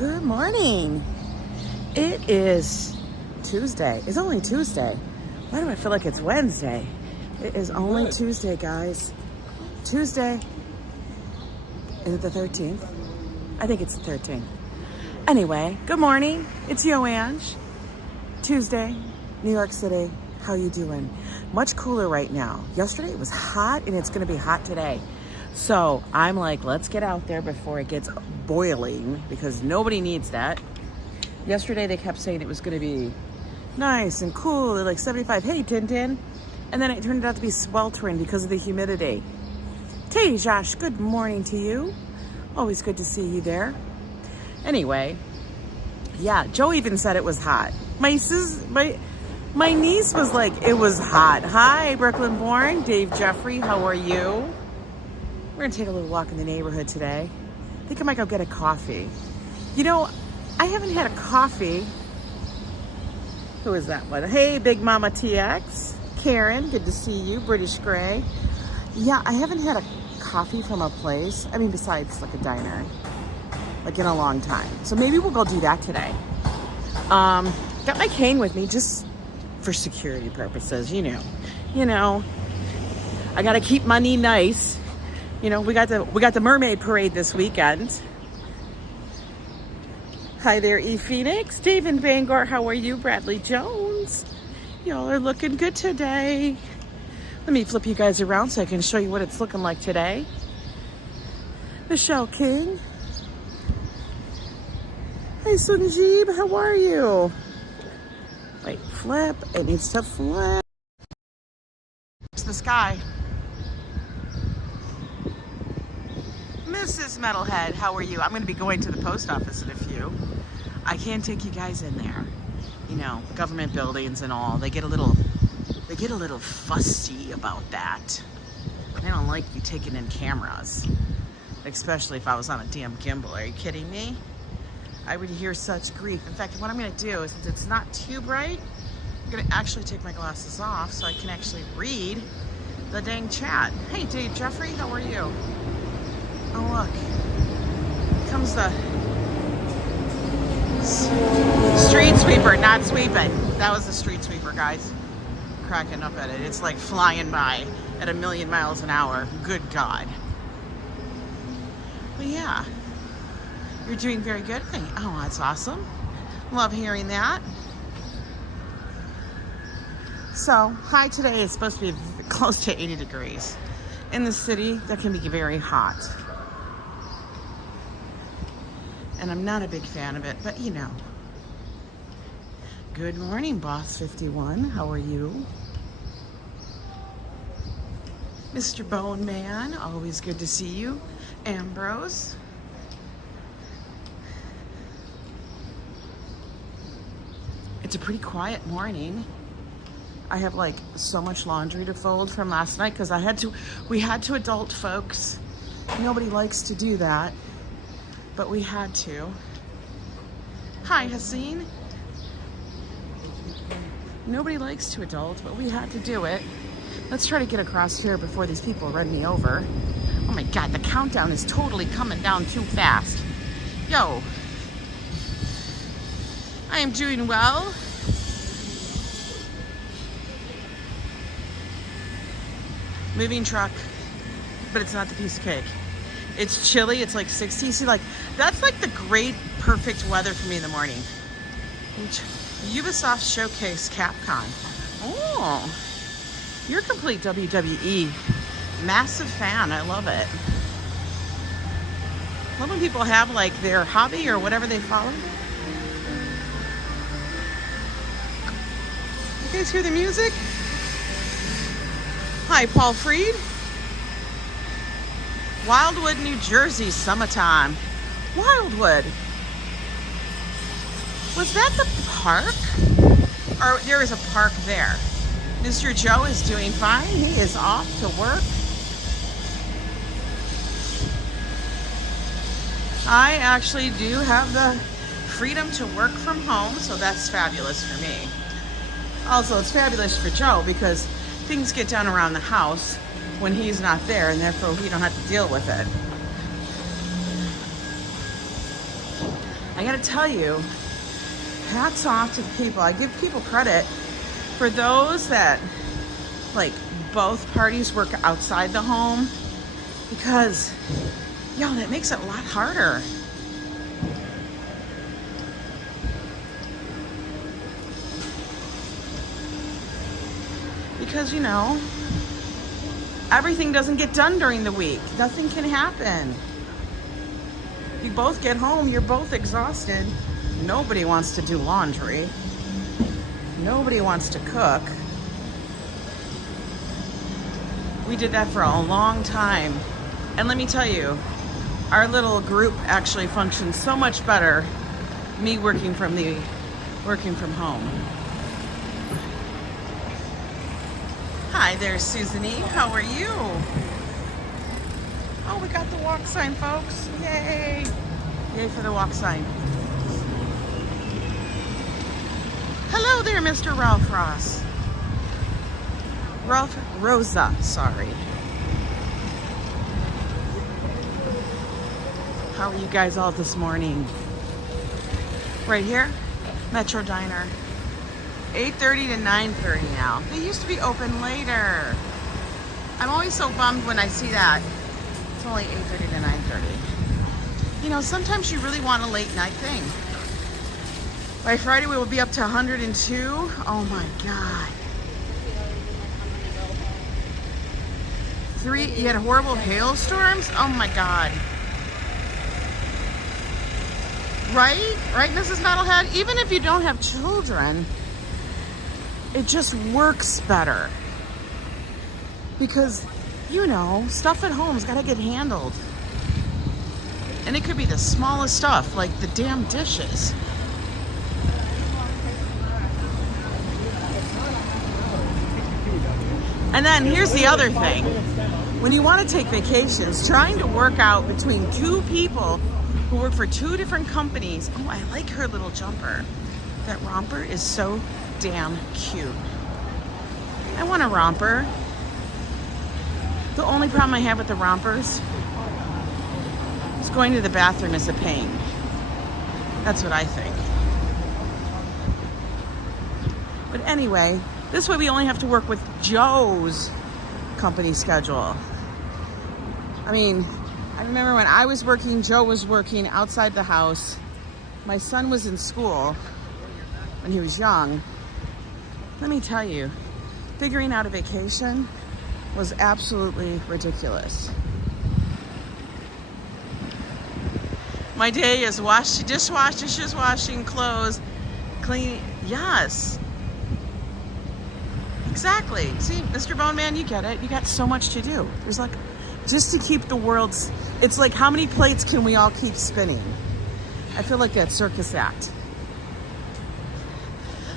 Good morning. It is Tuesday. It's only Tuesday. Why do I feel like it's Wednesday? It is only Tuesday, guys. Tuesday. Is it the 13th? I think it's the 13th. Anyway, good morning. It's YO Ang. Tuesday, New York City. How you doing? Much cooler right now. Yesterday it was hot and it's going to be hot today. So I'm like, let's get out there before it gets boiling because nobody needs that. Yesterday they kept saying it was going to be nice and cool at like 75. Hey, Tintin. And then it turned out to be sweltering because of the humidity. Hey, Josh, good morning to you. Always good to see you there. Anyway, yeah, Joe even said it was hot. My niece was like, it was hot. Hi, Brooklyn born. Dave Jeffrey, how are you? We're gonna take a little walk in the neighborhood today. I think I might go get a coffee. You know, I haven't had a coffee. Who is that one? Hey, Big Mama TX. Karen, good to see you. British Gray. Yeah, I haven't had a coffee from a place. I mean, besides like a diner, like in a long time. So maybe we'll go do that today. Got my cane with me just for security purposes, you know. I gotta keep my knee nice. You know, we got the mermaid parade this weekend. Hi there, E Phoenix. Dave and Bangor, how are you? Bradley Jones. Y'all are looking good today. Let me flip you guys around so I can show you what it's looking like today. Michelle King. Hi, Sunjeeb, how are you? Wait, flip. It needs to flip. It's the sky. Mrs. Metalhead, how are you? I'm going to be going to the post office in a few. I can't take you guys in there. You know, government buildings and all. They get a little fussy about that. They don't like you taking in cameras, especially if I was on a damn gimbal. Are you kidding me? I would hear such grief. In fact, what I'm going to do is, since it's not too bright, I'm going to actually take my glasses off so I can actually read the dang chat. Hey, Dave Jeffrey, how are you? Oh, look. Here comes the street sweeper, not sweeping. That was the street sweeper, guys. Cracking up at it. It's like flying by at 1,000,000 miles an hour. Good God. But yeah, you're doing very good. Oh, that's awesome. Love hearing that. So, high today is supposed to be close to 80 degrees. In the city, that can be very hot. And I'm not a big fan of it, but you know. Good morning, Boss 51. How are you? Mr. Bone Man, always good to see you. Ambrose. It's a pretty quiet morning. I have like so much laundry to fold from last night because we had to adult folks. Nobody likes to do that, but we had to. Hi, Haseen. Nobody likes to adult, but we had to do it. Let's try to get across here before these people run me over. Oh my God, the countdown is totally coming down too fast. Yo. I am doing well. Moving truck, but it's not the piece of cake. It's chilly, it's like 60. See, like, that's like the great, perfect weather for me in the morning. Ubisoft Showcase Capcom. Oh, you're a complete WWE massive fan. I love it. Love when people have like their hobby or whatever they follow. You guys hear the music? Hi, Paul Freed. Wildwood, New Jersey, summertime. Wildwood. Was that the park? Or there is a park there. Mr. Joe is doing fine. He is off to work. I actually do have the freedom to work from home, so that's fabulous for me. Also, it's fabulous for Joe because things get done around the house when he's not there, and therefore we don't have to deal with it. I gotta tell you, hats off to the people. I give people credit for those that, like, both parties work outside the home, because, yo, that makes it a lot harder. Because, you know, everything doesn't get done during the week. Nothing can happen. You both get home, you're both exhausted. Nobody wants to do laundry. Nobody wants to cook. We did that for a long time. And let me tell you, our little group actually functions so much better, me working from home. Hi there, Susanny. How are you? Oh, we got the walk sign, folks. Yay. Yay for the walk sign. Hello there, Mr. Ralph Ross. Rosa, sorry. How are you guys all this morning? Right here, Metro Diner. 8:30 to 9:30 now. They used to be open later. I'm always so bummed when I see that. It's only 8:30 to 9:30. You know, sometimes you really want a late night thing. By Friday, we will be up to 102. Oh my God. You had horrible hailstorms? Oh my God. Right? Right, Mrs. Metalhead? Even if you don't have children, it just works better. Because, you know, stuff at home's gotta get handled. And it could be the smallest stuff, like the damn dishes. And then here's the other thing. When you want to take vacations, trying to work out between two people who work for two different companies. Oh, I like her little jumper. That romper is so damn cute. I want a romper. The only problem I have with the rompers is going to the bathroom is a pain. That's what I think. But anyway, this way we only have to work with Joe's company schedule. I mean, I remember when I was working, Joe was working outside the house. My son was in school when he was young. Let me tell you, figuring out a vacation was absolutely ridiculous. My day is dishwash, dishes, washing, clothes, clean. Yes. Exactly. See, Mr. Bone Man, you get it. You got so much to do. There's like, just to keep the world's, it's like, how many plates can we all keep spinning? I feel like that circus act.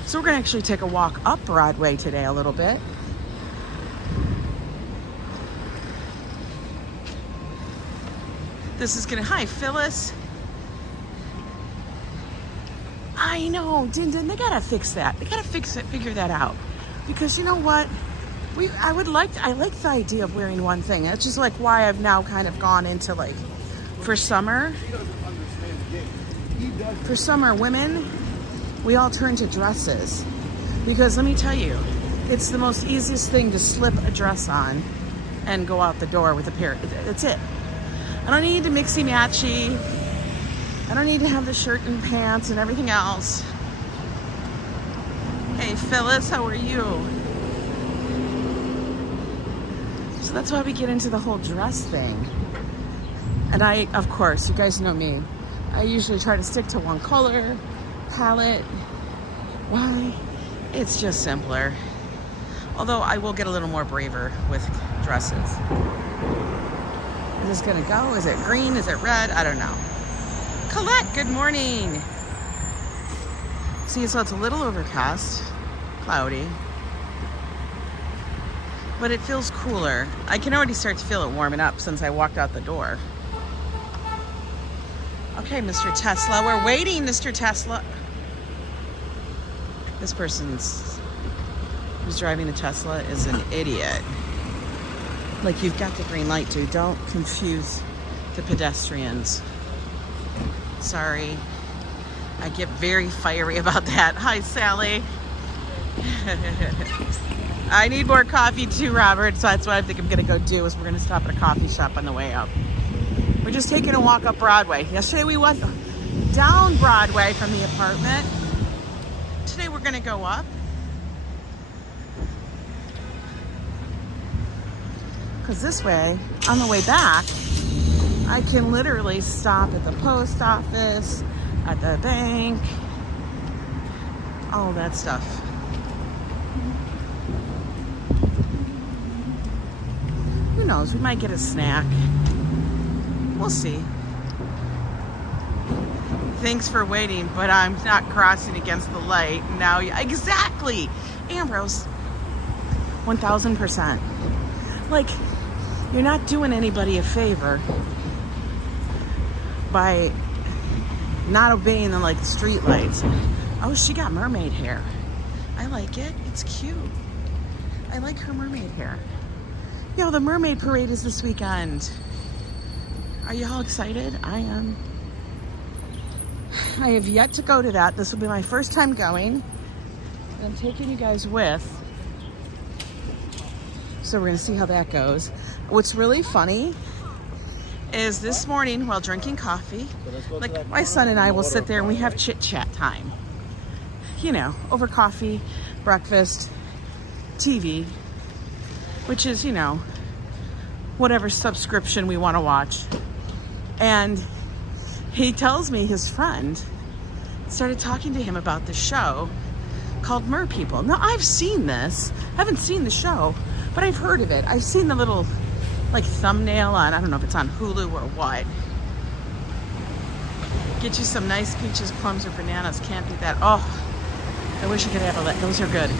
So we're gonna actually take a walk up Broadway today a little bit. This is gonna, hi Phyllis. I know, Din, they gotta fix that. They gotta fix it, figure that out. Because you know what? I like the idea of wearing one thing. That's just like why I've now kind of gone into like, for summer, women, we all turn to dresses. Because let me tell you, it's the most easiest thing to slip a dress on and go out the door with a pair. That's it. I don't need to mixy matchy. I don't need to have the shirt and pants and everything else. Hey Phyllis, how are you? So that's why we get into the whole dress thing. And I, of course, you guys know me. I usually try to stick to one color, palette. Why? It's just simpler. Although I will get a little more braver with dresses. Is this gonna go? Is it green? Is it red? I don't know. Colette, good morning. See, so it's a little overcast, cloudy, but it feels cooler. I can already start to feel it warming up since I walked out the door. Okay, Mr. Tesla, we're waiting, Mr. Tesla. This person's who's driving a Tesla is an idiot. Like, you've got the green light, dude. Don't confuse the pedestrians. Sorry. I get very fiery about that. Hi, Sally. I need more coffee too, Robert, so that's what I think I'm gonna go do is we're gonna stop at a coffee shop on the way up. We're just taking a walk up Broadway. Yesterday we went down Broadway from the apartment. Today we're gonna go up. Because this way, on the way back, I can literally stop at the post office, at the bank, all that stuff. Who knows, we might get a snack. We'll see. Thanks for waiting, but I'm not crossing against the light. Now, exactly, Ambrose, 1000%. Like, you're not doing anybody a favor by not obeying the like street lights. Oh, she got mermaid hair. I like it. It's cute. I like her mermaid hair. Yo, the mermaid parade is this weekend. Are you all excited? I am. I have yet to go to that. This will be my first time going. And I'm taking you guys with. So we're gonna see how that goes. What's really funny is this morning while drinking coffee, like my son and I will sit there and we have chit chat time. You know, over coffee, breakfast, TV, which is, you know, whatever subscription we want to watch. And he tells me his friend started talking to him about this show called Mer People. Now, I've seen this. I haven't seen the show, but I've heard of it. I've seen the little, like, thumbnail on, I don't know if it's on Hulu or what. Get you some nice peaches, plums, or bananas. Can't beat that. Oh, I wish I could have that. Those are good.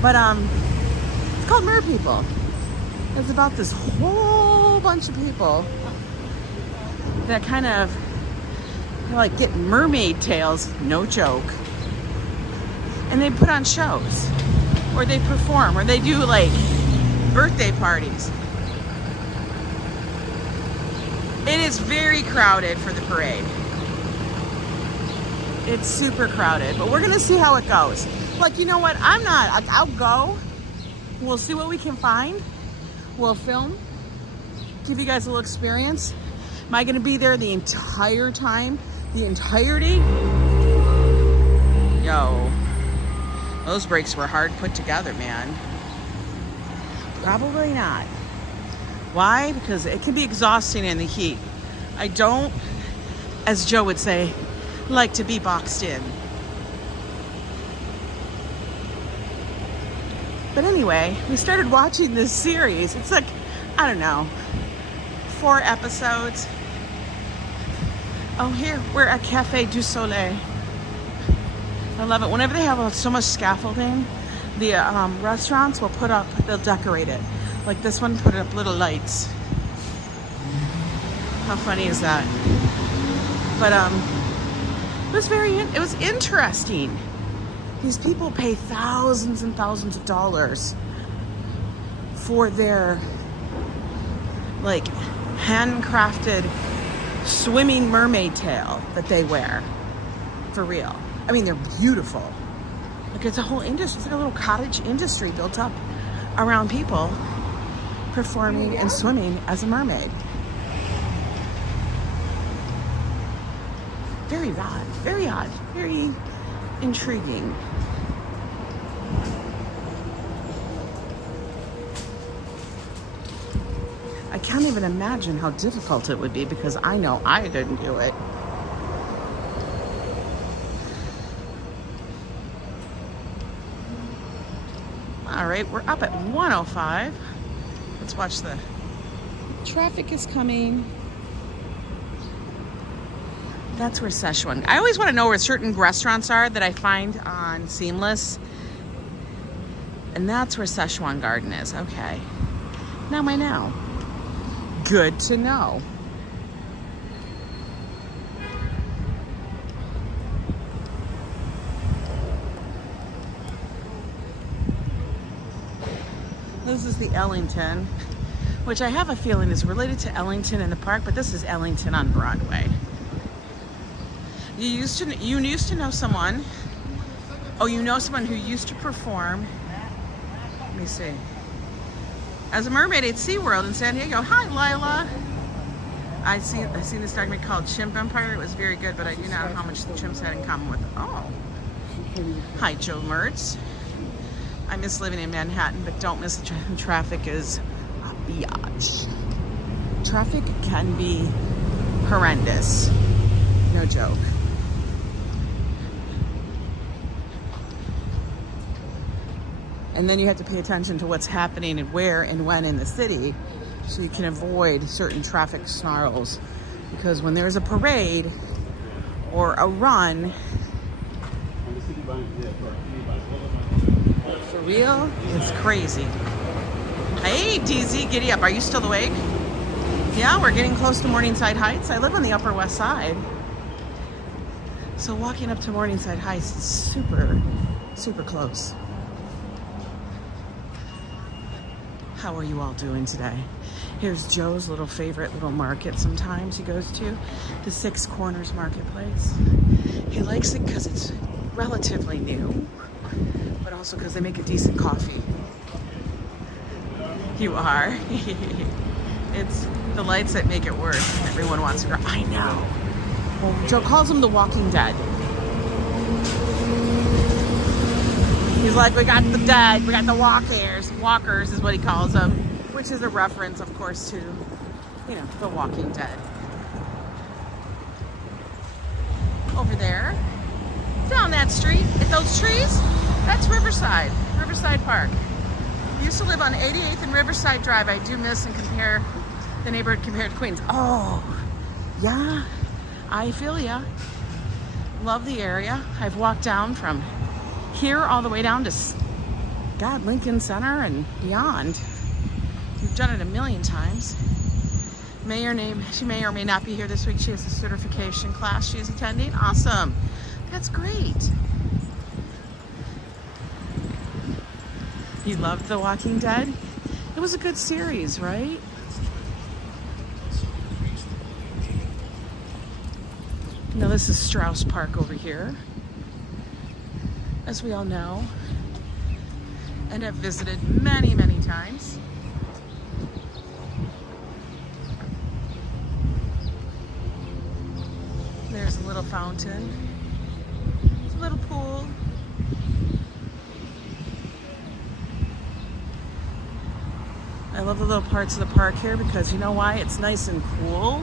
But, it's called Mer People. It's about this whole bunch of people that kind of like get mermaid tails, no joke. And they put on shows, or they perform, or they do like birthday parties. It is very crowded for the parade. It's super crowded, but we're gonna see how it goes. Like, you know what? I'll go. We'll see what we can find. We'll film, give you guys a little experience. Am I gonna be there the entire time? The entirety? Yo, those brakes were hard put together, man. Probably not. Why? Because it can be exhausting in the heat. I don't, as Joe would say, like to be boxed in. But anyway, we started watching this series. It's like, I don't know, 4 episodes. Oh, here, we're at Café du Soleil. I love it. Whenever they have so much scaffolding, the restaurants will they'll decorate it. Like this one, put up little lights. How funny is that? But it was interesting. These people pay thousands and thousands of dollars for their like handcrafted swimming mermaid tail that they wear. For real. I mean, they're beautiful. Like, it's a whole industry. It's like a little cottage industry built up around people performing and swimming as a mermaid. Very odd. Very odd. Very intriguing. I can't even imagine how difficult it would be because I know I didn't do it. All right, we're up at 105. Let's watch the traffic is coming. That's where Szechuan. I always want to know where certain restaurants are that I find on Seamless. And that's where Szechuan Garden is. Okay. Now I know. Good to know. This is the Ellington, which I have a feeling is related to Ellington in the park, but this is Ellington on Broadway. You used to know someone. Oh, you know someone who used to perform. Let me see. As a mermaid at SeaWorld in San Diego. Hi, Lila. I seen this documentary called Chimp Empire. It was very good, but I do not know how much the chimps had in common with it. Oh. Hi, Joe Mertz. I miss living in Manhattan, but don't miss the traffic is a biatch. Traffic can be horrendous. No joke. And then you have to pay attention to what's happening and where and when in the city so you can avoid certain traffic snarls. Because when there's a parade or a run, for real, it's crazy. Hey, DZ, giddy up. Are you still awake? Yeah, we're getting close to Morningside Heights. I live on the Upper West Side. So walking up to Morningside Heights is super, super close. How are you all doing today? Here's Joe's little favorite little market sometimes he goes to, the Six Corners Marketplace. He likes it because it's relatively new, but also because they make a decent coffee. You are? It's the lights that make it worse. Everyone wants to go. I know. Well, Joe calls them the Walking Dead. He's like, we got the dead, we got the walkers. Walkers is what he calls them, which is a reference, of course, to, you know, the Walking Dead. Over there, down that street, at those trees, that's Riverside Park. I used to live on 88th and Riverside Drive. I do miss and compare the neighborhood compared to Queens. Oh, yeah, I feel ya. Love the area. I've walked down from here all the way down to, God, Lincoln Center and beyond. We've done it a million times. She may or may not be here this week. She has a certification class she is attending. Awesome. That's great. You loved The Walking Dead? It was a good series, right? Now this is Strauss Park over here, as we all know, and have visited many, many times. There's a little fountain, a little pool. I love the little parts of the park here because you know why? It's nice and cool.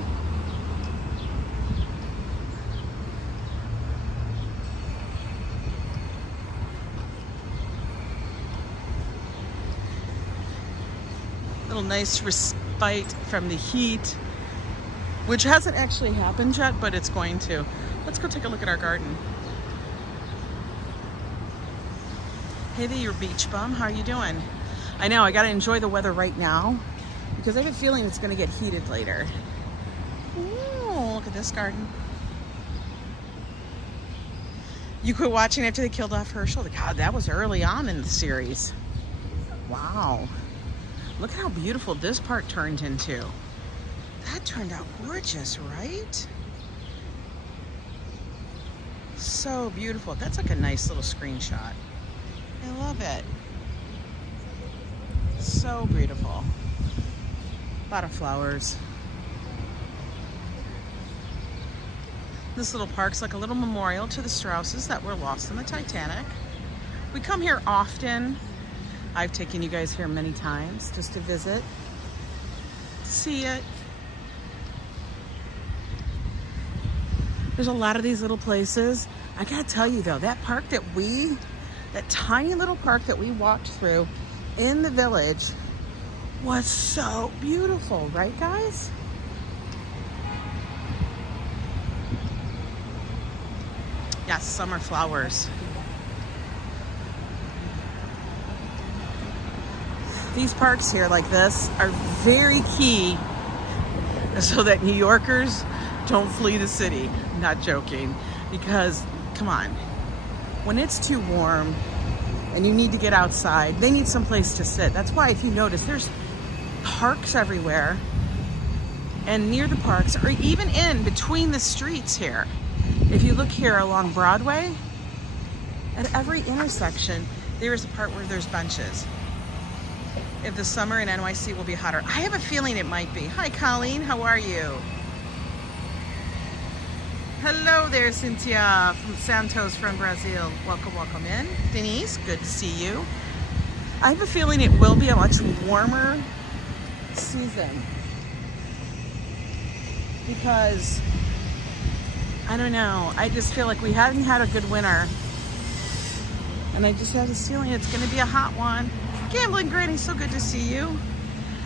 Little nice respite from the heat, which hasn't actually happened yet, but it's going to. Let's go take a look at our garden. Hey there, you beach bum. How are you doing? I know, I gotta enjoy the weather right now because I have a feeling it's gonna get heated later. Ooh, look at this garden. You quit watching after they killed off Herschel? God, that was early on in the series. Wow. Look how beautiful this part turned into. That turned out gorgeous, right? So beautiful. That's like a nice little screenshot. I love it. So beautiful. A lot of flowers. This little park's like a little memorial to the Strausses that were lost in the Titanic. We come here often. I've taken you guys here many times just to visit, see it. There's a lot of these little places. I gotta tell you though, that tiny little park that we walked through in the village was so beautiful, right guys? Yes, summer flowers. These parks here like this are very key so that New Yorkers don't flee the city. I'm not joking, because come on, when it's too warm and you need to get outside, they need some place to sit. That's why if you notice, there's parks everywhere, and near the parks or even in between the streets here, If you look here along Broadway, at every intersection, there is a part where there's benches. If the summer in NYC will be hotter. I have a feeling it might be. Hi, Colleen. How are you? Hello there, Cynthia from Santos from Brazil. Welcome, welcome in. Denise, good to see you. I have a feeling it will be a much warmer season because, I don't know, I just feel like we haven't had a good winter. And I just have this feeling it's going to be a hot one. Gambling Granny, so good to see you.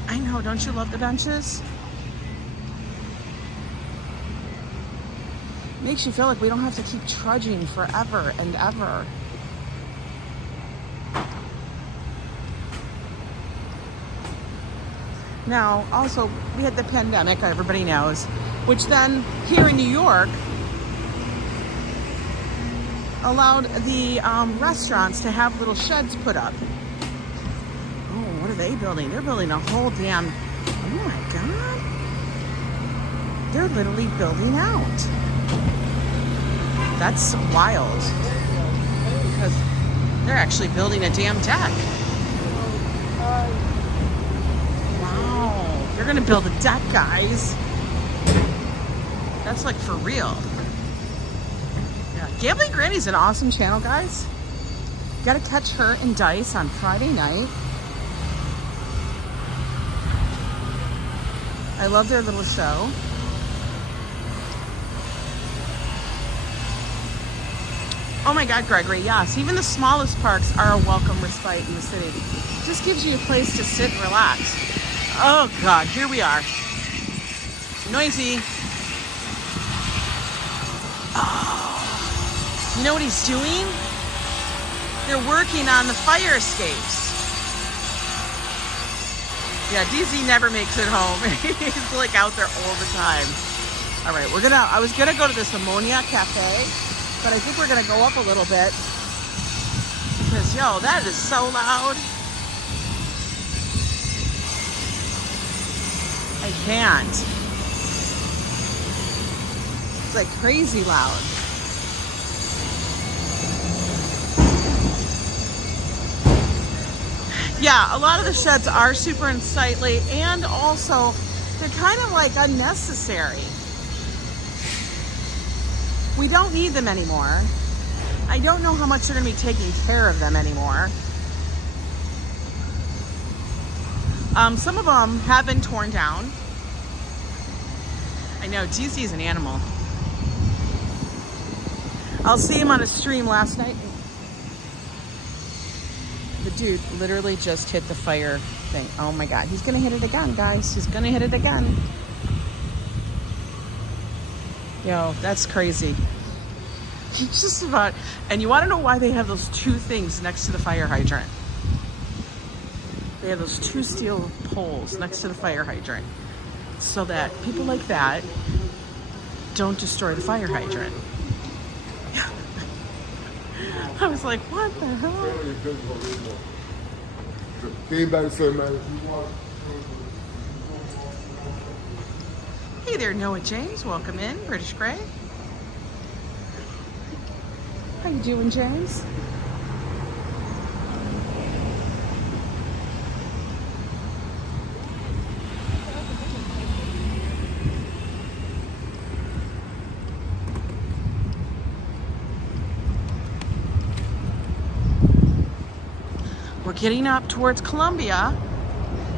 I know, don't you love the benches? Makes you feel like we don't have to keep trudging forever and ever. Now, also, we had the pandemic, everybody knows, which then, here in New York, allowed the restaurants to have little sheds put up. Oh, what are they building? They're building a whole damn, oh my God. They're literally building out. That's wild. Because they're actually building a damn deck. Wow. They're gonna build a deck, guys. That's like for real. Gambling Granny's an awesome channel, guys. You gotta catch her and Dice on Friday night. I love their little show. Oh my God, Gregory, yes. Even the smallest parks are a welcome respite in the city. It just gives you a place to sit and relax. Oh God, here we are. Noisy. Oh. You know what he's doing? They're working on the fire escapes. Yeah, DZ never makes it home. He's like out there all the time. All right, I was gonna go to this Ammonia Cafe, but I think we're gonna go up a little bit because, yo, that is so loud. I can't. It's like crazy loud. Yeah, a lot of the sheds are super unsightly, and also they're kind of like unnecessary. We don't need them anymore. I don't know how much they're going to be taking care of them anymore. Some of them have been torn down. I know, DZ is an animal. I'll see him on a stream last night. The dude literally just hit the fire thing. Oh my God, he's gonna hit it again, guys. He's gonna hit it again. Yo, that's crazy. He's just about, and you wanna know why they have those two things next to the fire hydrant? They have those two steel poles next to the fire hydrant so that people like that don't destroy the fire hydrant. I was like, what the hell? Hey there, Noah James. Welcome in, British Grey. How you doing, James? We're getting up towards Columbia.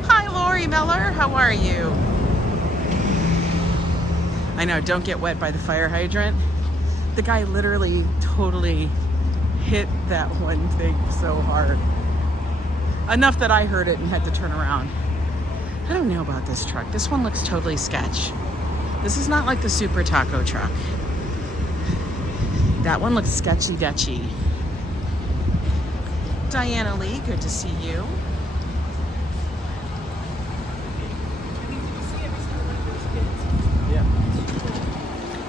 Hi, Lori Miller. How are you? I know, don't get wet by the fire hydrant. The guy literally totally hit that one thing so hard. Enough that I heard it and had to turn around. I don't know about this truck. This one looks totally sketch. This is not like the Super Taco truck. That one looks sketchy-detchy. Diana Lee, good to see you.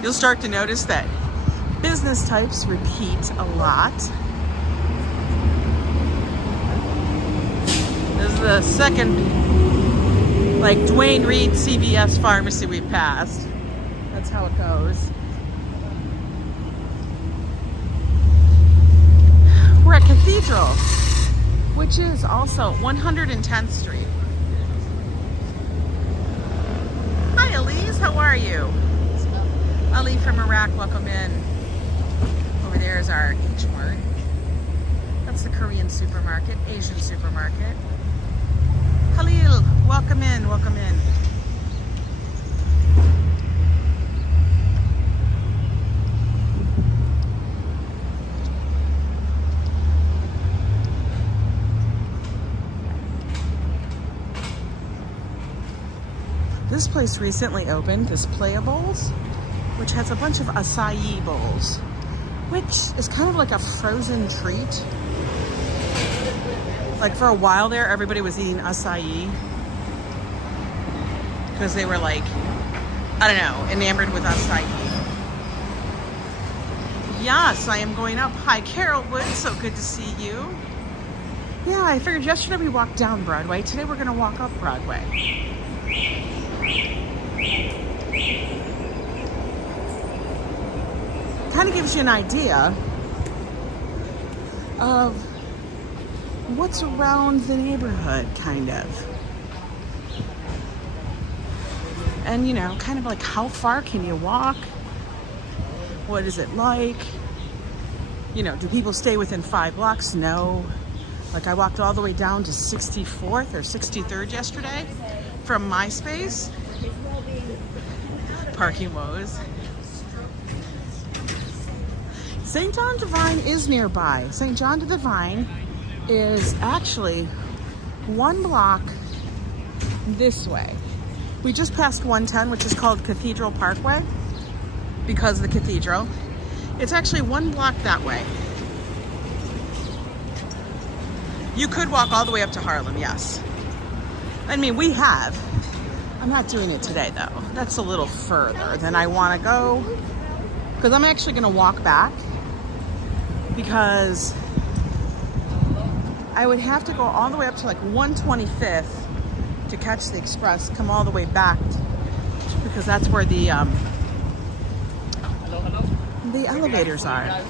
You'll start to notice that business types repeat a lot. This is the second, like, Dwayne Reed CVS pharmacy we've passed. That's how it goes. Cathedral, which is also 110th Street. Hi Elise, how are you? Ali from Iraq, welcome in. Over there is our H-Mart. That's the Korean supermarket, Asian supermarket. Khalil, welcome in, welcome in. This place recently opened, this Playables, which has a bunch of acai bowls, which is kind of like a frozen treat. Like for a while there, everybody was eating acai because they were like, I don't know, enamored with acai. Yes, I am going up. Hi, Carol Wood, so good to see you. Yeah, I figured yesterday we walked down Broadway. Today we're gonna walk up Broadway. Kind of gives you an idea of what's around the neighborhood, kind of. And, you know, kind of like how far can you walk? What is it like? You know, do people stay within 5 blocks? No. Like I walked all the way down to 64th or 63rd yesterday from my space. Parking woes. St. John Divine is nearby. St. John Divine is actually 1 block this way. We just passed 110, which is called Cathedral Parkway because of the cathedral. It's actually 1 block that way. You could walk all the way up to Harlem, yes. I mean, we have. I'm not doing it today though. That's a little further than I want to go because I'm actually going to walk back because I would have to go all the way up to like 125th to catch the express, come all the way back because that's where the elevators are.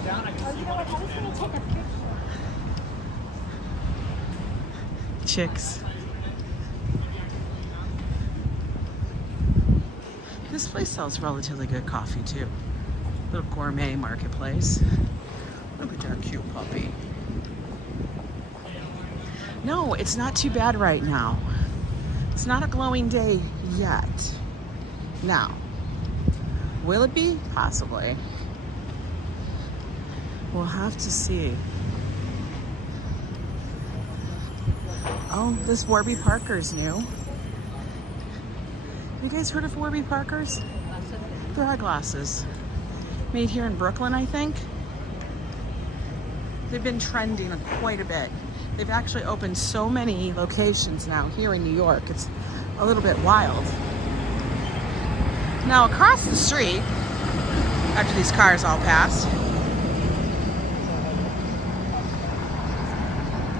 Chicks. This place sells relatively good coffee too. Little gourmet marketplace. Look at that cute puppy. No, it's not too bad right now. It's not a glowing day yet. Now, will it be? Possibly. We'll have to see. Oh, this Warby Parker's new. You guys heard of Warby Parker's? They're eyeglasses. Made here in Brooklyn, I think. They've been trending quite a bit. They've actually opened so many locations now here in New York. It's a little bit wild. Now across the street, after these cars all passed,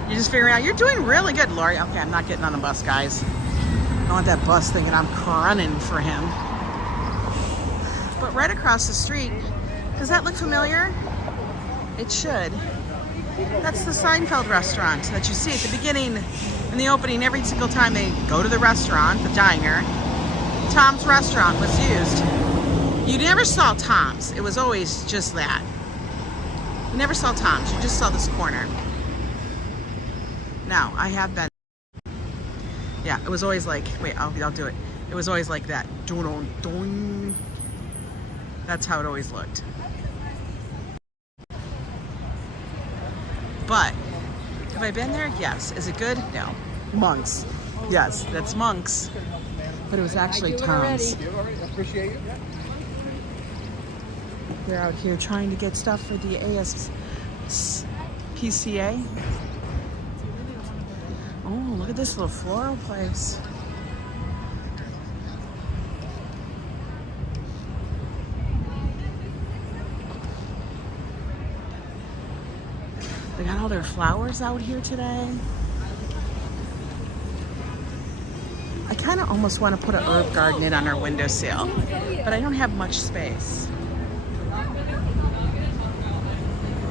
you're just figuring out, you're doing really good, Lori. Okay, I'm not getting on the bus, guys. I don't want that bus thinking I'm running for him. But right across the street, does that look familiar? It should. That's the Seinfeld restaurant that you see at the beginning in the opening. Every single time they go to the restaurant, the diner, Tom's Restaurant was used. You never saw Tom's. It was always just that. You never saw Tom's. You just saw this corner. Now, I have been. Yeah, it was always like, wait, I'll do it. It was always like that. That's how it always looked. But, have I been there? Yes. Is it good? No. Monks. Yes, that's Monks. But it was actually Tom's. They're out here trying to get stuff for the ASPCA. Oh, look at this little floral place. They got all their flowers out here today. I kind of almost want to put an herb garden in on our windowsill, but I don't have much space.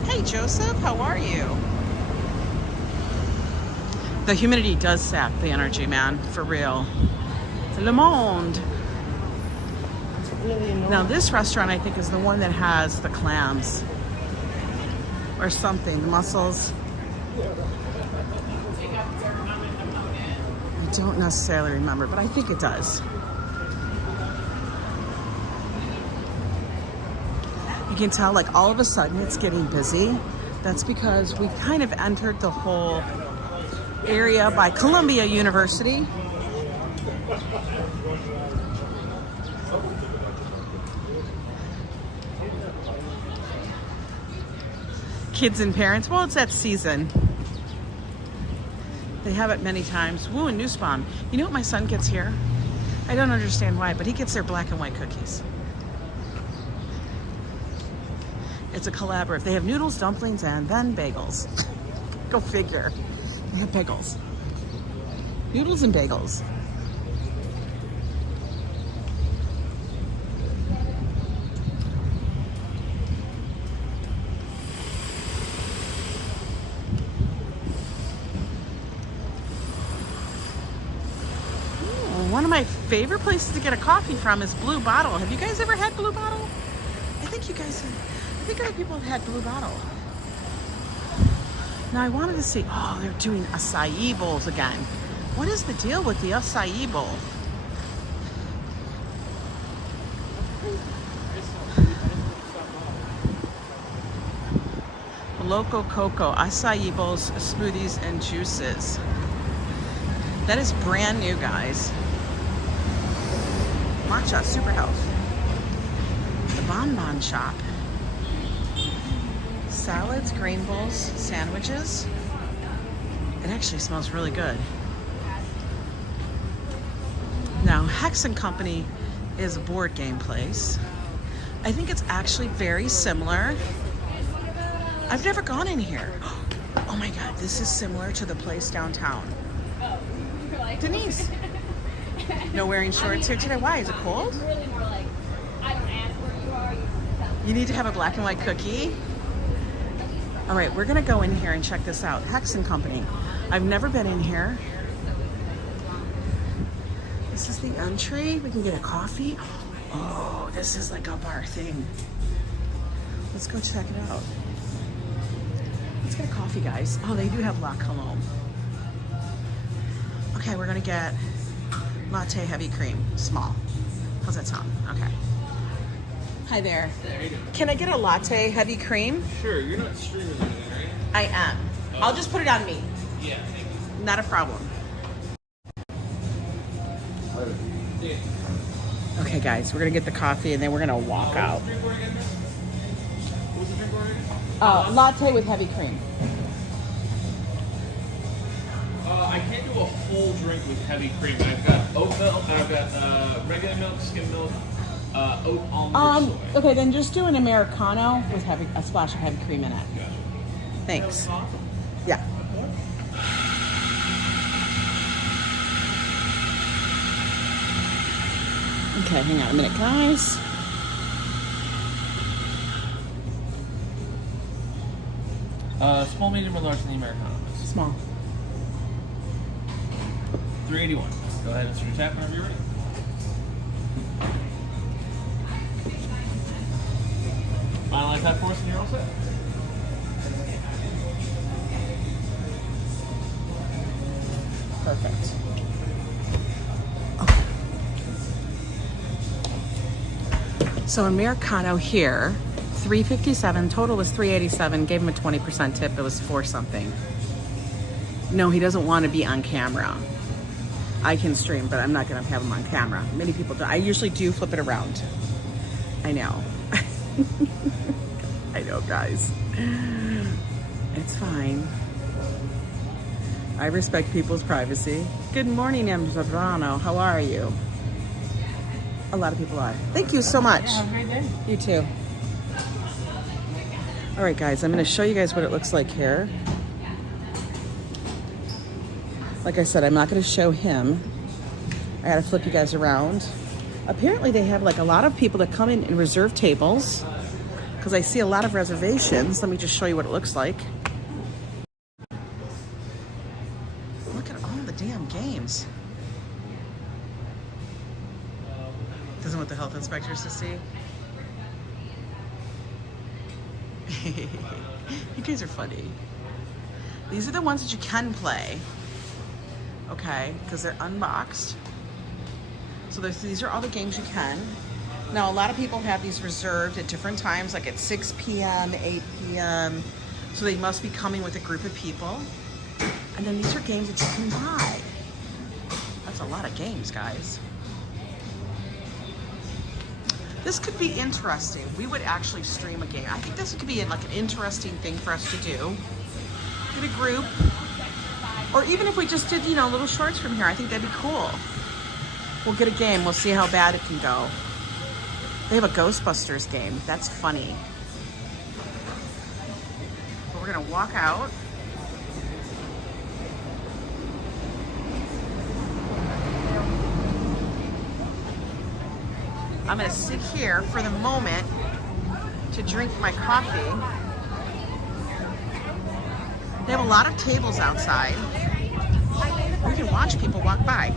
Hey Joseph, how are you? The humidity does sap the energy, man, for real. Le Monde. Really annoying. Now this restaurant, I think, is the one that has the clams or something, the mussels. I don't necessarily remember, but I think it does. You can tell, like, all of a sudden it's getting busy. That's because we kind of entered the whole area by Columbia University. Kids and parents, well, it's that season. They have it many times. Woo, and New Spawn. You know what my son gets here? I don't understand why, but he gets their black and white cookies. It's a collaborative. They have noodles, dumplings, and then bagels. Go figure. They have bagels. Noodles and bagels. One of my favorite places to get a coffee from is Blue Bottle. Have you guys ever had Blue Bottle? I think you guys have. I think other people have had Blue Bottle. Now I wanted to see, oh, they're doing acai bowls again. What is the deal with the acai bowl? Loco Coco, acai bowls, smoothies, and juices. That is brand new, guys. Matcha, super health. The Bonbon Shop. Salads, grain bowls, sandwiches. It actually smells really good. Now, Hex and Company is a board game place. I think it's actually very similar. I've never gone in here. Oh my God, this is similar to the place downtown. Denise. No wearing shorts here today. Why? Is it cold? Really more like, I don't ask where you are. You need to have a black and white cookie. All right, we're gonna go in here and check this out. Hex and Company. I've never been in here. This is the entry. We can get a coffee. Oh, this is like a bar thing. Let's go check it out. Let's get a coffee, guys. Oh, they do have La Colombe. Okay, we're gonna get latte heavy cream, small. How's that sound? Okay. Hi there. Can I get a latte heavy cream? Sure, you're not streaming anything, right? I am. I'll just put it on me. Yeah, thank you. Not a problem. Okay, guys, we're gonna get the coffee and then we're gonna walk out. What was the drink order again? Latte with heavy cream. I can't do a whole drink with heavy cream. I've got oat milk, I've got regular milk, skim milk, oat almond or soy. Okay, then just do an Americano with a splash of heavy cream in it. Gotcha. Thanks. Yeah. Okay, hang on a minute, guys. Small, medium, or large in the Americano. Small. 381. Go ahead and start your tap whenever you're ready. Finalize that for us and you're all set. Perfect. Okay. So Americano here, $3.57. Total was $3.87. Gave him a 20% tip. It was $4 something. No, he doesn't want to be on camera. I can stream, but I'm not going to have him on camera. Many people do. I usually do flip it around. I know. I know, guys. It's fine. I respect people's privacy. Good morning, M. Zabrano. How are you? A lot of people are. Thank you so much. Yeah, have a great day. You too. All right, guys, I'm going to show you guys what it looks like here. Like I said, I'm not going to show him. I got to flip you guys around. Apparently, they have like a lot of people that come in and reserve tables because I see a lot of reservations. Let me just show you what it looks like. Look inspectors to see. You guys are funny. These are the ones that you can play. Okay, because they're unboxed. So these are all the games you can. Now, a lot of people have these reserved at different times, like at 6 p.m., 8 p.m. So they must be coming with a group of people. And then these are games that you can buy. That's a lot of games, guys. This could be interesting. We would actually stream a game. I think this could be like an interesting thing for us to do. Get a group. Or even if we just did, you know, little shorts from here, I think that'd be cool. We'll get a game. We'll see how bad it can go. They have a Ghostbusters game. That's funny. But we're gonna walk out. I'm gonna sit here for the moment to drink my coffee. They have a lot of tables outside. We can watch people walk by.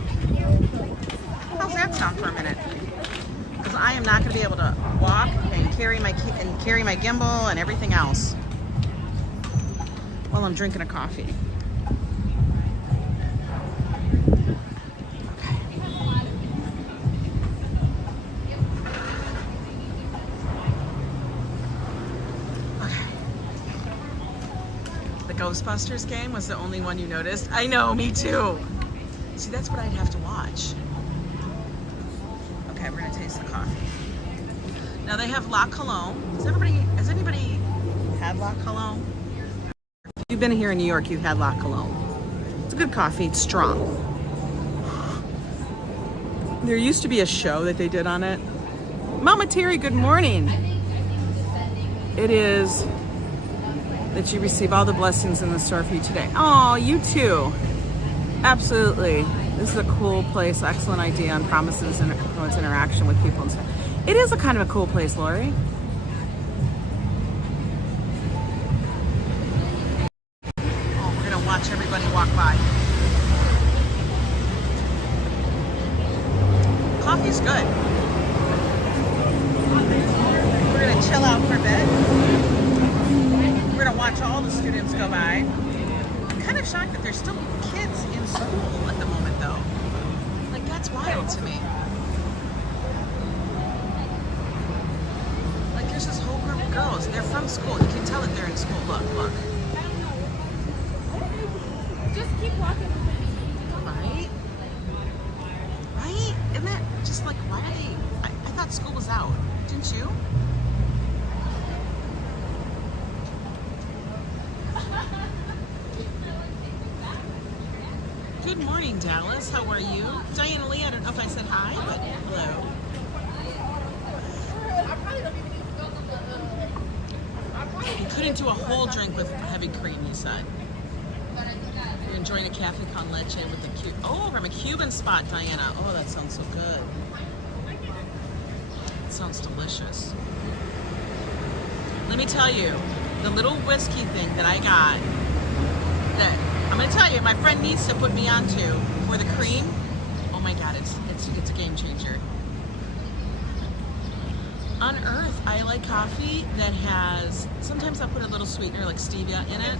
How's that sound for a minute? Because I am not going to be able to walk and carry my gimbal and everything else while I'm drinking a coffee. Ghostbusters game was the only one you noticed. I know, me too. See, that's what I'd have to watch. Okay, we're gonna taste the coffee. Now they have La Cologne. Has anybody had La Cologne? If you've been here in New York, you've had La Cologne. It's a good coffee, it's strong. There used to be a show that they did on it. Mama Terry, good morning. It is that you receive all the blessings in the store for you today. Oh, you too. Absolutely. This is a cool place. Excellent idea on promises and influence interaction with people and stuff. It is a kind of a cool place, Lori. Oh, we're gonna watch everybody walk by. Coffee's good. We're gonna chill out for a bit. We're gonna watch all the students go by. I'm kind of shocked that there's still kids in school at the moment though. Like, that's wild to me. Like, there's this whole group of girls. They're from school. You can tell that they're in school. Look, look. Just keep walking. Right? Right? Isn't that just like, why are they? I thought school was out. Didn't you? Good morning, Dallas. How are you? Diana Lee, I don't know if I said hi, but hello. You couldn't do a whole drink with heavy cream, you said. You're enjoying a cafe con leche with the cute. Oh, from a Cuban spot, Diana. Oh, that sounds so good. It sounds delicious. Let me tell you, the little whiskey thing that I got, that I'm gonna tell you, my friend needs to put me onto for the cream. Oh my God, it's a game changer. On Earth, I like coffee that has, sometimes I'll put a little sweetener like stevia in it,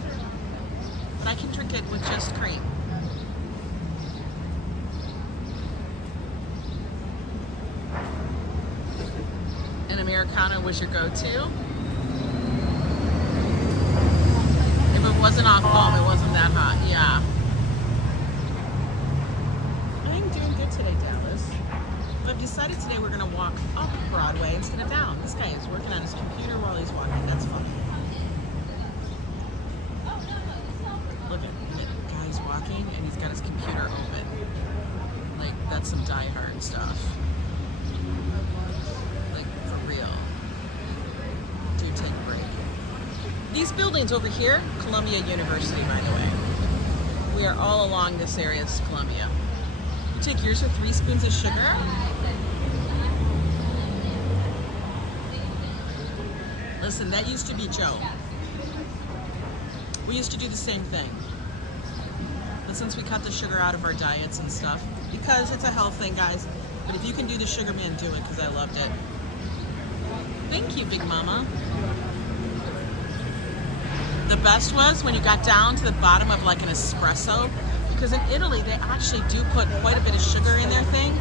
but I can drink it with just cream. An Americano was your go-to? If it wasn't on foam, it wasn't that hot, yeah. I'm doing good today, Dallas. But I've decided today we're gonna walk up Broadway instead of down. This guy is working on his computer while he's walking, that's fun. Look at the guy's walking and he's got his computer open. Like, that's some die-hard stuff. Like, for real. Dude, take a break. These buildings over here, Columbia University, by the way. We are all along this area, this is Columbia. You take yours with 3 spoons of sugar. Listen, that used to be Joe. We used to do the same thing. But since we cut the sugar out of our diets and stuff, because it's a health thing, guys, But if you can do the sugar man, do it, because I loved it. Thank you, Big Mama. The best was when you got down to the bottom of like an espresso, because in Italy they actually do put quite a bit of sugar in their thing.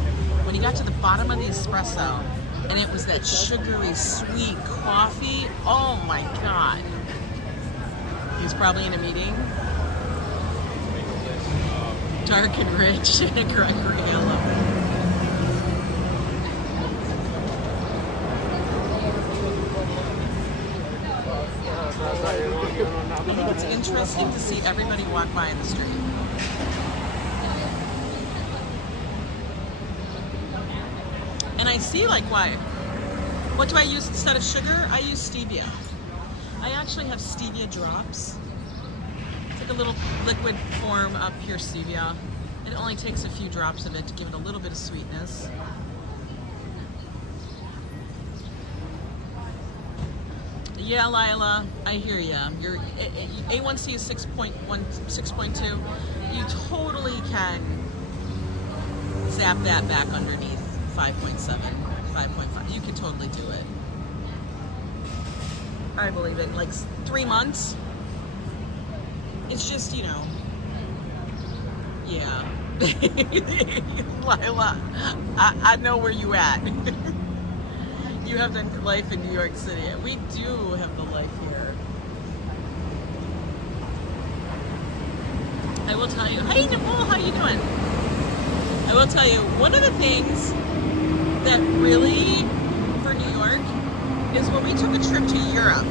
When you got to the bottom of the espresso and it was that sugary sweet coffee, oh my God. He's probably in a meeting. Dark and rich and a Gregory yellow. I think it's interesting to see everybody walk by in the street. And I see like why. What do I use instead of sugar? I use stevia. I actually have stevia drops. It's like a little liquid form of pure stevia. It only takes a few drops of it to give it a little bit of sweetness. Yeah, Lila, I hear ya. Your A1C is 6.1, 6.2. You totally can zap that back underneath 5.7, 5.5. You can totally do it. I believe it. Like 3 months. It's just, you know, yeah. Lila, I know where you at. You have the life in New York City. We do have the life here. I will tell you. Hey, Nicole, how you doing? I will tell you, one of the things that really, for New York, is when we took a trip to Europe,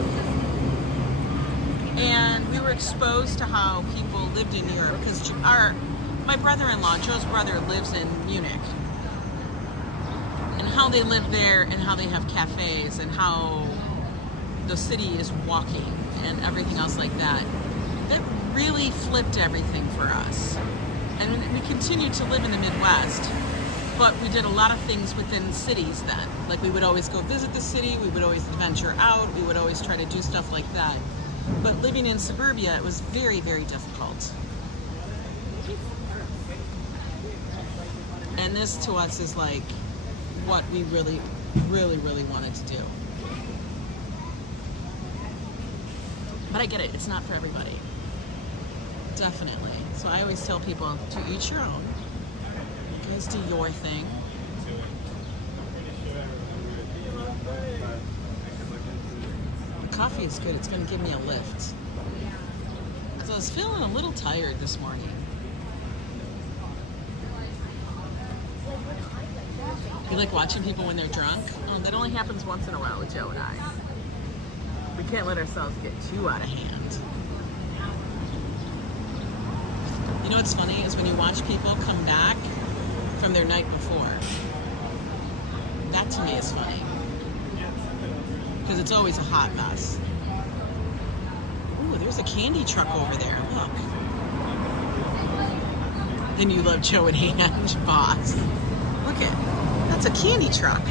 and we were exposed to how people lived in Europe, because my brother-in-law, Joe's brother, lives in Munich. And how they live there, and how they have cafes, and how the city is walking, and everything else like that. That really flipped everything for us. And we continued to live in the Midwest, but we did a lot of things within cities then. Like we would always go visit the city, we would always venture out, we would always try to do stuff like that. But living in suburbia, it was very, very difficult. And this to us is like what we really, really, really wanted to do. But I get it, it's not for everybody. Definitely. So I always tell people to each your own. You guys do your thing. The coffee is good, it's gonna give me a lift. So I was feeling a little tired this morning. You like watching people when they're drunk? Oh, that only happens once in a while with Joe and I. We can't let ourselves get too out of hand. You know what's funny is when you watch people come back from their night before. That to me is funny. Because it's always a hot mess. Ooh, there's a candy truck over there. Look. Then you love Joe and Ange, boss. Look at. That's a candy truck.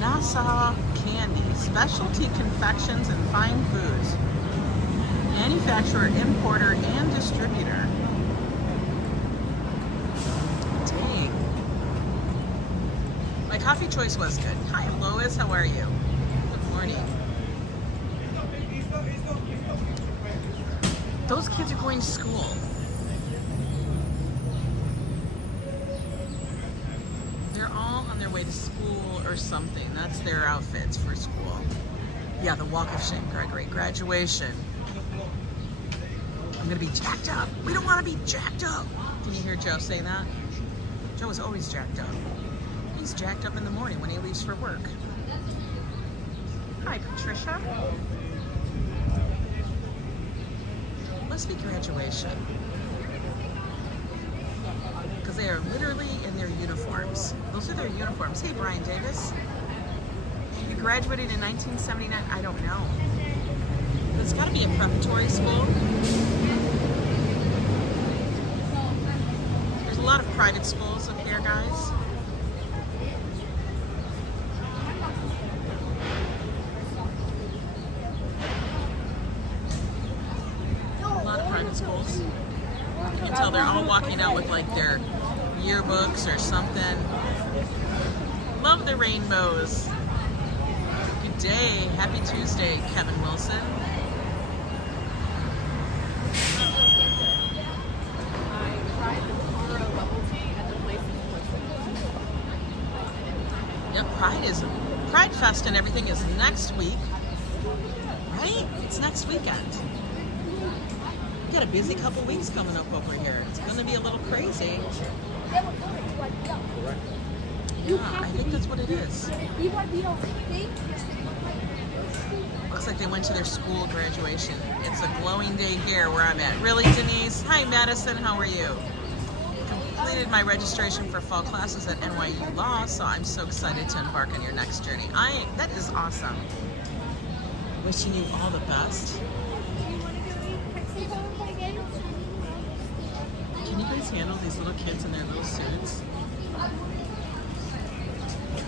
Nassau Candy. Specialty confections and fine foods. Manufacturer, importer, and distributor. Dang. My coffee choice was good. Hi, Lois. How are you? Good morning. Those kids are going to school. Way to school or something. That's their outfits for school. Yeah, the walk of shame, Gregory. Graduation. I'm gonna be jacked up. We don't want to be jacked up. Can you hear Joe say that? Joe is always jacked up. He's jacked up in the morning when he leaves for work. Hi, Patricia. Must be graduation. Because they are literally in their uniforms. Those are their uniforms. Hey, Brian Davis. You graduated in 1979? I don't know. But it's got to be a preparatory school. There's a lot of private schools up here, guys. A lot of private schools. You can tell they're all walking out with like their yearbooks or something. the rainbows. Good day. Happy Tuesday, Kevin Wilson. Yep, Pride Fest and everything is next week, right? It's next weekend. We got a busy couple weeks coming up over here. It's going to be a little crazy. Yeah, I think that's what it is. Looks like they went to their school graduation. It's a glowing day here where I'm at. Really, Denise? Hi, Madison. How are you? Completed my registration for fall classes at NYU Law, so I'm so excited to embark on your next journey. That is awesome. Wishing you all the best. Can you guys handle these little kids in their little suits?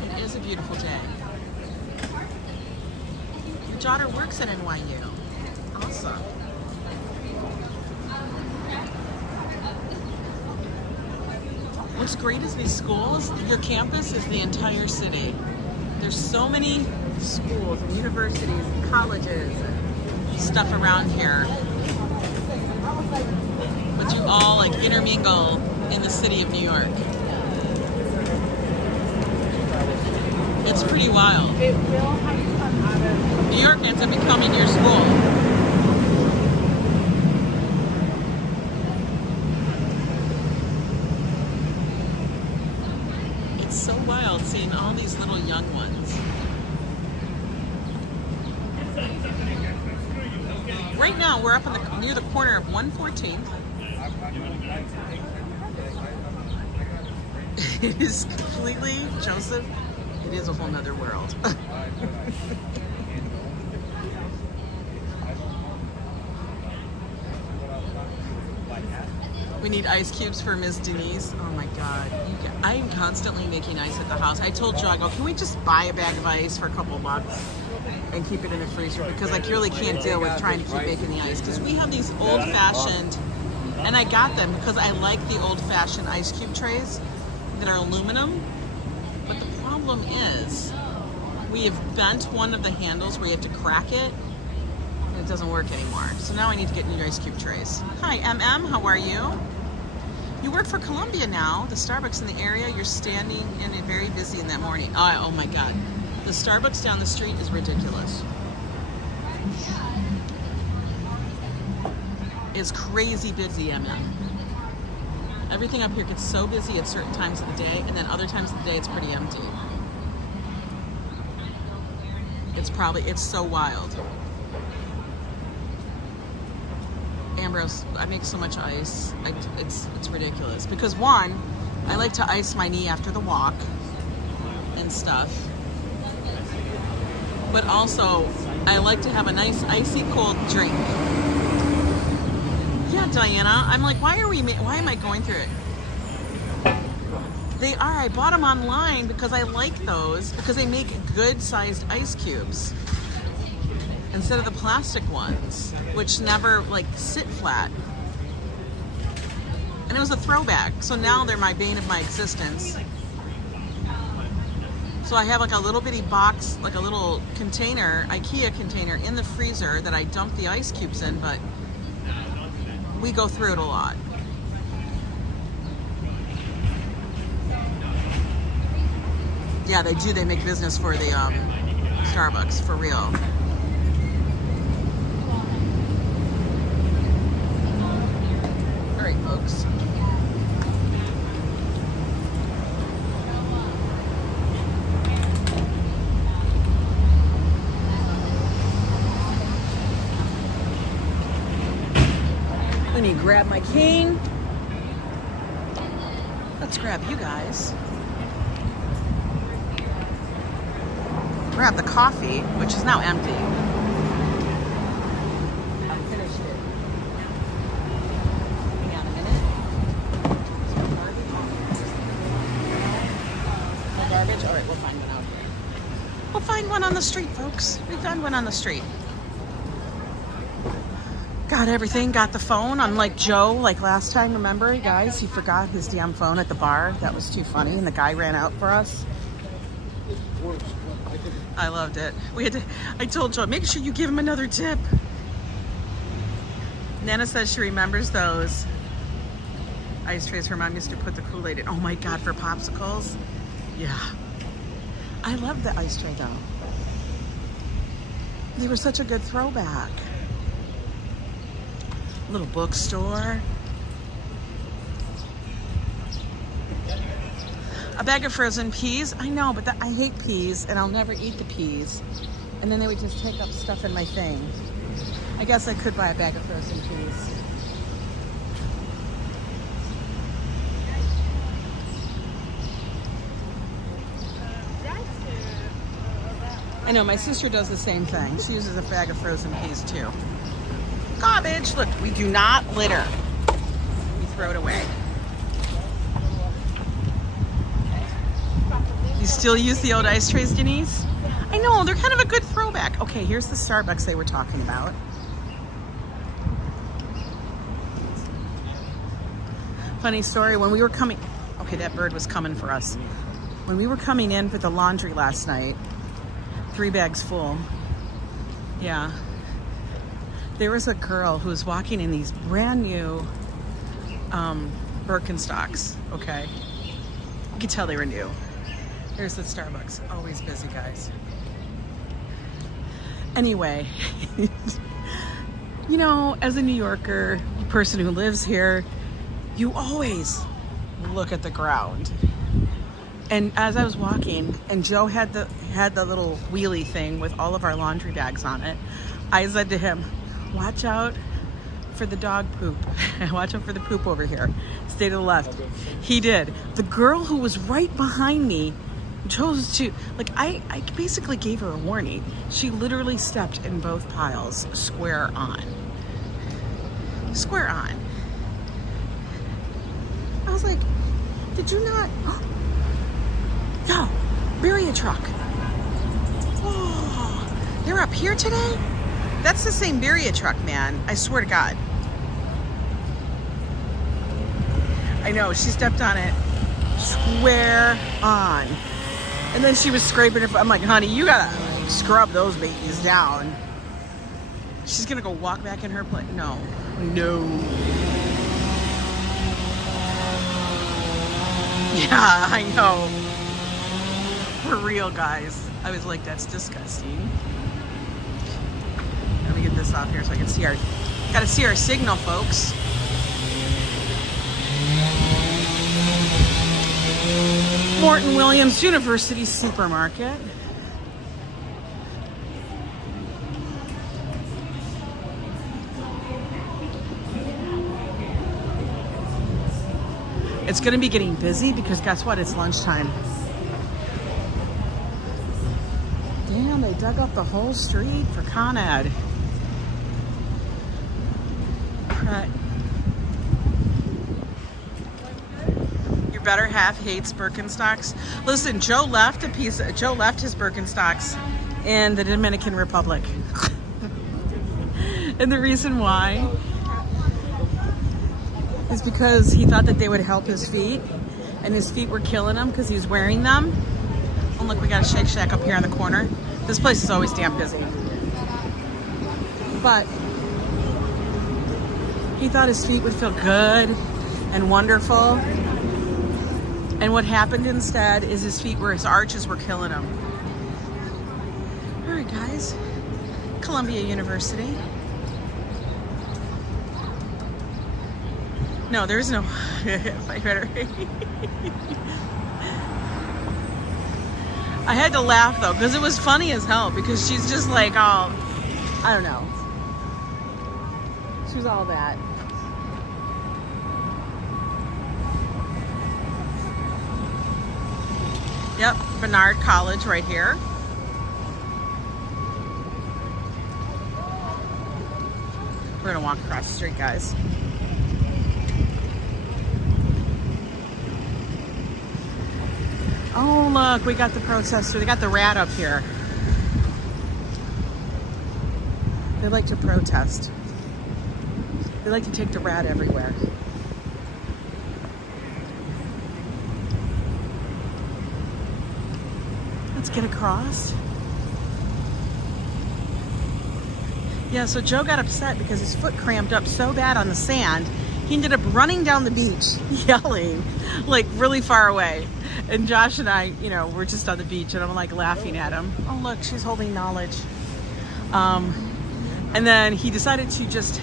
It is a beautiful day. Your daughter works at NYU. Awesome. What's great is these schools, your campus is the entire city. There's so many schools and universities and colleges and stuff around here. But you all like intermingle in the city of New York. It's pretty wild. New York ends up becoming your school. So wild seeing all these little young ones. Right now we're up near the corner of 114th. It is completely, Joseph, it is a whole nother world. We need ice cubes for Miss Denise. Oh my God. I am constantly making ice at the house. I told Joe, I go, can we just buy a bag of ice for a couple of bucks and keep it in the freezer? Because I really can't deal with trying to keep making the ice. Because we have these old-fashioned, and I got them because I like the old-fashioned ice cube trays that are aluminum. But the problem is, we have bent one of the handles where you have to crack it. It doesn't work anymore. So now I need to get new ice cube trays. Hi, MM, how are you? You work for Columbia now, the Starbucks in the area. You're standing in it very busy in that morning. Oh my God. The Starbucks down the street is ridiculous. It's crazy busy, MM. Everything up here gets so busy at certain times of the day, and then other times of the day it's pretty empty. It's so wild. Ambrose, I make so much ice. It's ridiculous. Because one, I like to ice my knee after the walk and stuff. But also, I like to have a nice icy cold drink. Yeah, Diana. I'm like, why am I going through it? They are. I bought them online because I like those because they make good sized ice cubes instead of the plastic ones, which never like sit flat. And it was a throwback. So now they're my bane of my existence. So I have like a little bitty box, like a little container, IKEA container in the freezer that I dump the ice cubes in, but we go through it a lot. Yeah, they do. They make business for the Starbucks, for real. All right, folks. Let me grab my cane. Let's grab you guys. Grab the coffee, which is now empty. I finished it. Hang on a minute. No garbage? All right, we'll find one out here. We'll find one on the street, folks. We found one on the street. Got everything, got the phone. Unlike Joe, like last time, remember, guys? He forgot his damn phone at the bar. That was too funny, and the guy ran out for us. worst. But I think I loved it. We had to. I told Joe, make sure you give him another tip. Nana says she remembers those ice trays her mom used to put the Kool-Aid in. Oh my God, for popsicles. Yeah. I love the ice tray though. They were such a good throwback. Little bookstore. A bag of frozen peas. I know, but I hate peas and I'll never eat the peas. And then they would just take up stuff in my thing. I guess I could buy a bag of frozen peas. I know, my sister does the same thing. She uses a bag of frozen peas too. Garbage! Look, we do not litter. We throw it away. You still use the old ice trays, Denise? I know, they're kind of a good throwback. Okay, here's the Starbucks they were talking about. Funny story, when we were coming, okay, that bird was coming for us. When we were coming in for the laundry last night, 3 bags full. Yeah. There was a girl who was walking in these brand new Birkenstocks, okay? You could tell they were new. There's the Starbucks, always busy, guys. Anyway, you know, as a New Yorker, a person who lives here, you always look at the ground. And as I was walking, and Joe had the little wheelie thing with all of our laundry bags on it, I said to him, watch out for the dog poop. Watch out for the poop over here. Stay to the left. He did. The girl who was right behind me chose to, like, I basically gave her a warning. She literally stepped in both piles, square on. Square on. I was like, did you not? No, bury a truck. Oh, they're up here today? That's the same Beria truck, man. I swear to God. I know, she stepped on it square on. And then she was scraping her. I'm like, honey, you gotta scrub those babies down. She's gonna go walk back in her place. No. No. Yeah, I know. For real, guys. I was like, that's disgusting. Let me get this off here so I can see gotta see our signal, folks. Morton Williams University Supermarket. It's going to be getting busy because guess what? It's lunchtime. Damn, they dug up the whole street for Con Ed. Your better half hates Birkenstocks. Listen, Joe left his Birkenstocks in the Dominican Republic. And the reason why is because he thought that they would help his feet, and his feet were killing him because he was wearing them. Oh look, we got a Shake Shack up here in the corner. This place is always damn busy. But he thought his feet would feel good and wonderful. And what happened instead is his arches were killing him. All right, guys. Columbia University. No, there is no. I better. I had to laugh though because it was funny as hell because she's just like, oh, I don't know. She was all that. Yep, Bernard College right here. We're gonna walk across the street, guys. Oh, look, we got the protester. They got the rat up here. They like to protest. They like to take the rat everywhere. That's to get across. Yeah, so Joe got upset because his foot cramped up so bad on the sand. He ended up running down the beach, yelling, like really far away. And Josh and I, you know, we're just on the beach and I'm like laughing at him. Oh, look, she's holding knowledge. And then he decided to just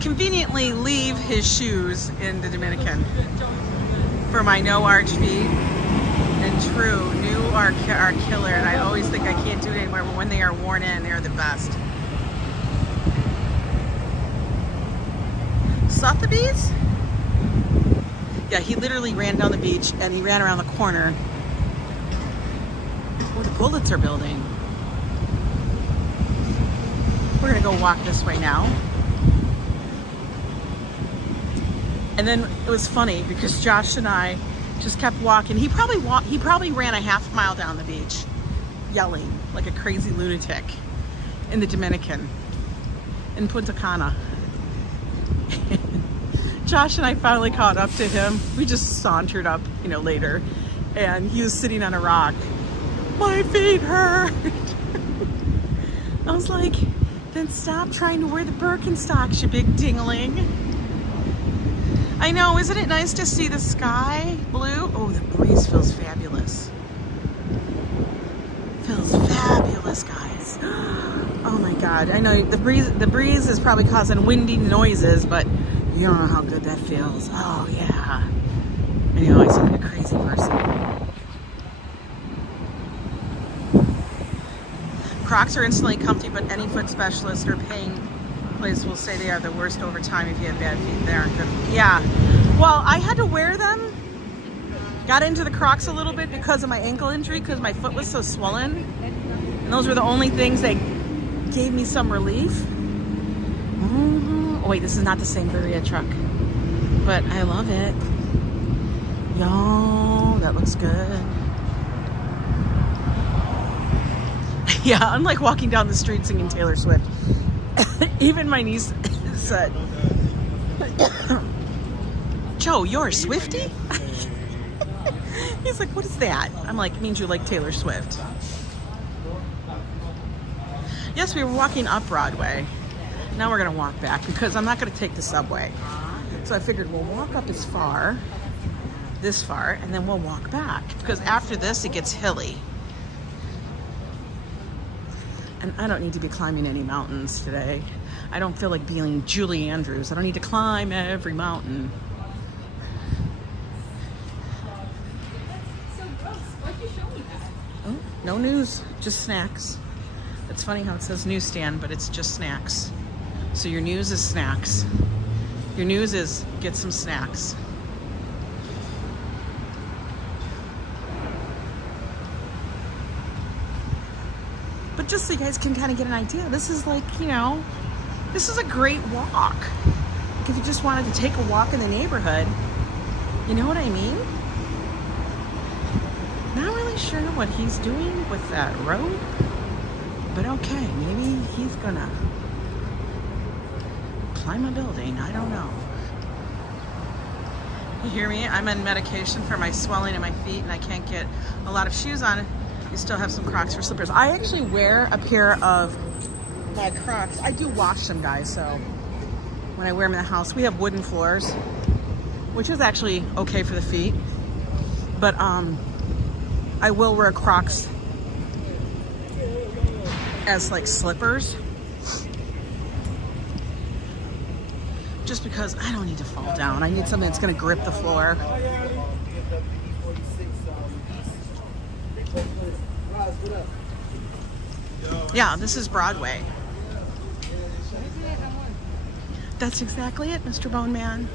conveniently leave his shoes in the Dominican for my no arch feet. And true, new are killer. And I always think I can't do it anymore, but when they are worn in, they're the best. Sotheby's? Yeah, he literally ran down the beach and he ran around the corner. Oh, the bullets are building. We're gonna go walk this way now. And then it was funny because Josh and I just kept walking. He probably ran a half mile down the beach, yelling like a crazy lunatic in the Dominican, in Punta Cana. Josh and I finally caught up to him. We just sauntered up, you know, later, and he was sitting on a rock. My feet hurt. I was like, then stop trying to wear the Birkenstocks, you big dingling. I know, isn't it nice to see the sky blue? Oh, the breeze feels fabulous. Feels fabulous, guys. Oh my God, I know the breeze is probably causing windy noises, but you don't know how good that feels. Oh yeah. I know, I sound like a crazy person. Crocs are instantly comfy, but any foot specialist or pain place will say they are the worst over time if you have bad feet. They aren't good. Yeah. Well, I had to wear them. Got into the Crocs a little bit because of my ankle injury, because my foot was so swollen. And those were the only things that gave me some relief. Oh wait, this is not the same Berea truck, but I love it. Yo, that looks good. Yeah, I'm like walking down the street singing Taylor Swift. Even my niece said, Joe, you're a Swiftie? He's like, what is that? I'm like, it means you like Taylor Swift. Yes, we were walking up Broadway. Now we're gonna walk back because I'm not gonna take the subway. So I figured we'll walk up as far, this far, and then we'll walk back. Because after this, it gets hilly. And I don't need to be climbing any mountains today. I don't feel like being Julie Andrews. I don't need to climb every mountain. So gross. Why'd you show me that? Oh, no news, just snacks. It's funny how it says newsstand, but it's just snacks. So your news is snacks. Your news is get some snacks. But just so you guys can kind of get an idea, this is like, you know, this is a great walk. Like if you just wanted to take a walk in the neighborhood, you know what I mean? Not really sure what he's doing with that rope, but okay, maybe he's gonna climb a building, I don't know. You hear me? I'm on medication for my swelling in my feet and I can't get a lot of shoes on. You still have some Crocs for slippers. I actually wear a pair of my Crocs. I do wash them, guys, so when I wear them in the house, we have wooden floors, which is actually okay for the feet. But I will wear Crocs as like slippers. Just because I don't need to fall down. I need something that's gonna grip the floor. Yeah, this is Broadway. That's exactly it, Mr. Bone Man.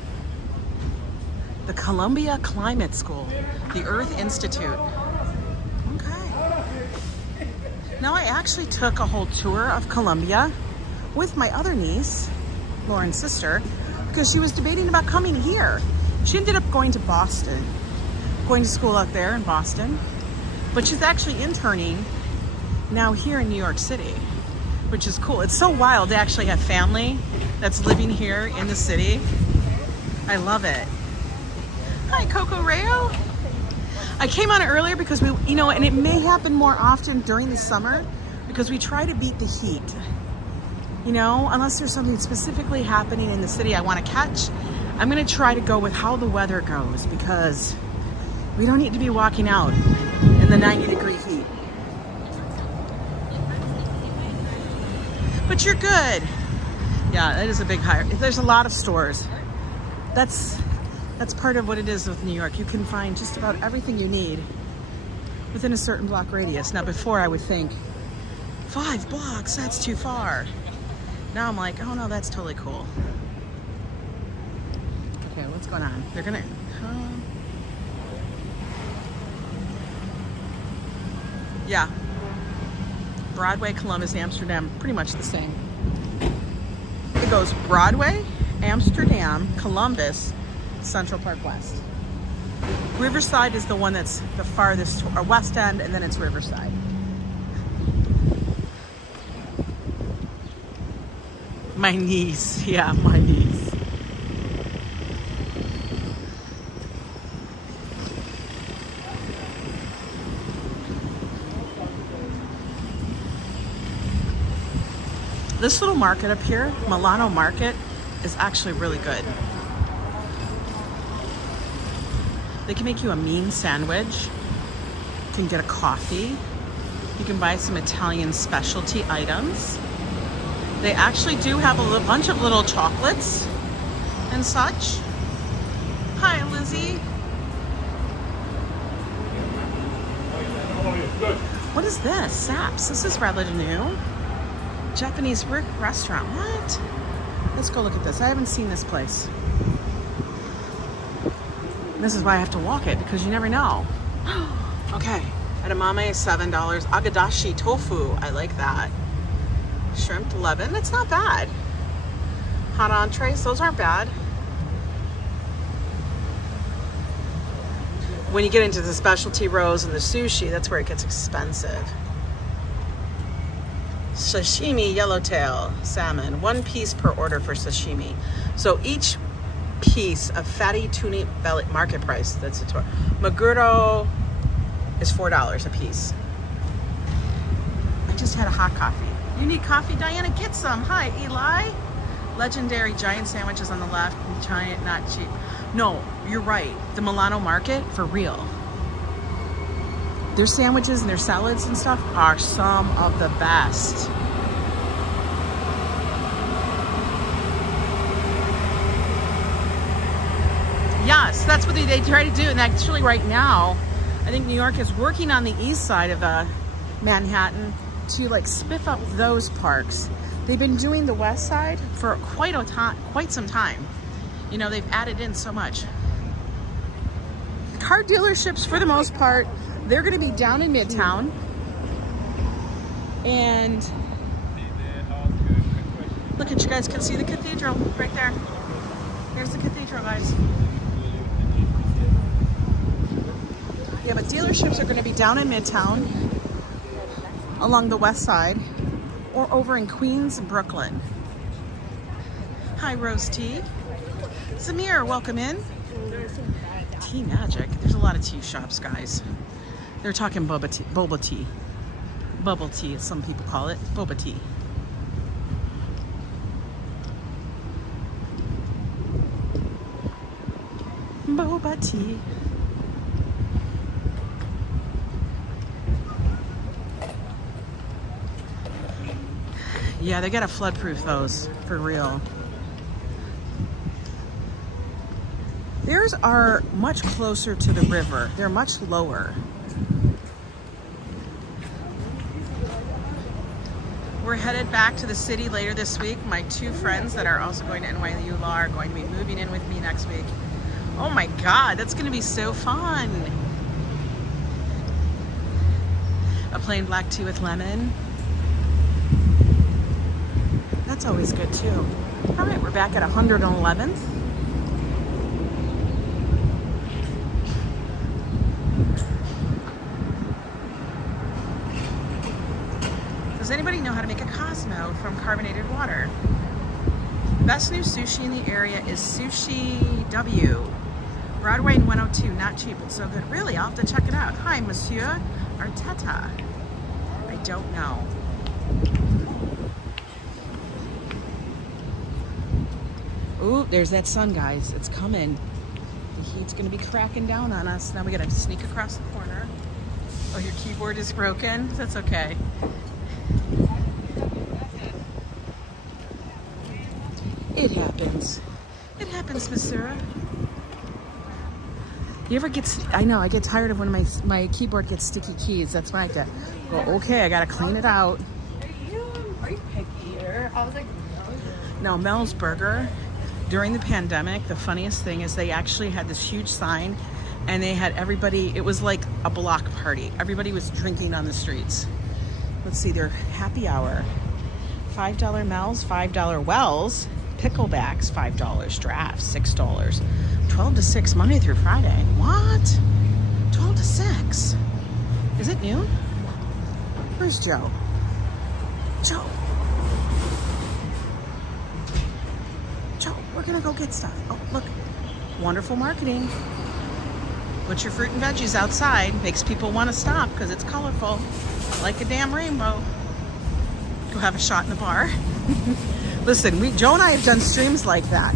The Columbia Climate School, the Earth Institute. Okay. Now I actually took a whole tour of Columbia with my other niece, Lauren's sister, because she was debating about coming here. She ended up going to Boston, going to school out there in Boston, but she's actually interning now here in New York City, which is cool. It's so wild to actually have family that's living here in the city. I love it. Hi, Coco Rayo. I came on earlier because we, you know, and it may happen more often during the summer because we try to beat the heat. You know, unless there's something specifically happening in the city I want to catch, I'm going to try to go with how the weather goes because we don't need to be walking out in the 90-degree heat. But you're good. Yeah, it is a big hire. There's a lot of stores. That's part of what it is with New York. You can find just about everything you need within a certain block radius. Now, before I would think, 5 blocks, that's too far. Now I'm like, oh no, that's totally cool. Okay, what's going on? They're gonna, yeah. Broadway, Columbus, Amsterdam, pretty much the same. It goes Broadway, Amsterdam, Columbus, Central Park West. Riverside is the one that's the farthest, or West End, and then it's Riverside. My niece, yeah, my niece. This little market up here, Milano Market, is actually really good. They can make you a mean sandwich. You can get a coffee. You can buy some Italian specialty items. They actually do have a bunch of little chocolates and such. Hi, Lizzie. What is this? Saps. This is rather new. Japanese restaurant. What? Let's go look at this. I haven't seen this place. This is why I have to walk it, because you never know. Okay. Edamame, $7. Agadashi tofu. I like that. Shrimp, 11. That's not bad. Hot entrees. Those aren't bad. When you get into the specialty rolls and the sushi, that's where it gets expensive. Sashimi yellowtail salmon, 1 piece per order for sashimi. So each piece of fatty tuna belly, market price, that's a tour. Maguro is $4 a piece. I just had a hot coffee. You need coffee, Diana? Get some. Hi, Eli. Legendary giant sandwiches on the left, giant, not cheap. No, you're right. The Milano Market, for real. Their sandwiches and their salads and stuff are some of the best. Yes, that's what they try to do. And actually right now, I think New York is working on the east side of Manhattan to like spiff up those parks. They've been doing the west side for quite some time. You know, they've added in so much. Car dealerships, for the most part, they're going to be down in Midtown. And look at, you guys can see the cathedral right there. There's the cathedral, guys. Yeah, but dealerships are going to be down in Midtown, along the west side, or over in Queens, Brooklyn. Hi, Rose Tea. Samir, welcome in. Tea magic. There's a lot of tea shops, guys. They're talking boba tea. Bubble tea, as some people call it. Boba tea. Boba tea. Yeah, they gotta flood-proof those, for real. Theirs are much closer to the river. They're much lower. We're headed back to the city later this week. My 2 friends that are also going to NYU Law are going to be moving in with me next week. Oh my God, that's gonna be so fun. A plain black tea with lemon. That's always good too. All right, we're back at 111th. Does anybody know how to make a Cosmo from carbonated water? Best new sushi in the area is Sushi W. Broadway and 102, not cheap, but so good. Really, I'll have to check it out. Hi, Monsieur Arteta. I don't know. Ooh, there's that sun, guys. It's coming. The heat's gonna be cracking down on us. Now we gotta sneak across the corner. Oh, your keyboard is broken? That's okay. It happens. It happens, Miss Sarah. You ever get, I know, I get tired of when my keyboard gets sticky keys. That's when I have to go, okay, I gotta clean it out. Are you picky? Or I was like, No, Mel's Burger, during the pandemic, the funniest thing is they actually had this huge sign and they had everybody, it was like a block party. Everybody was drinking on the streets. Let's see, their happy hour. $5 Mel's, $5 Wells, picklebacks, $5, drafts, $6. 12 to 6, Monday through Friday. What? 12 to 6? Is it noon? Where's Joe? Joe. Joe, we're gonna go get stuff. Oh, look. Wonderful marketing. Put your fruit and veggies outside. Makes people want to stop because it's colorful. Like a damn rainbow. Go have a shot in the bar. Listen, Joe and I have done streams like that.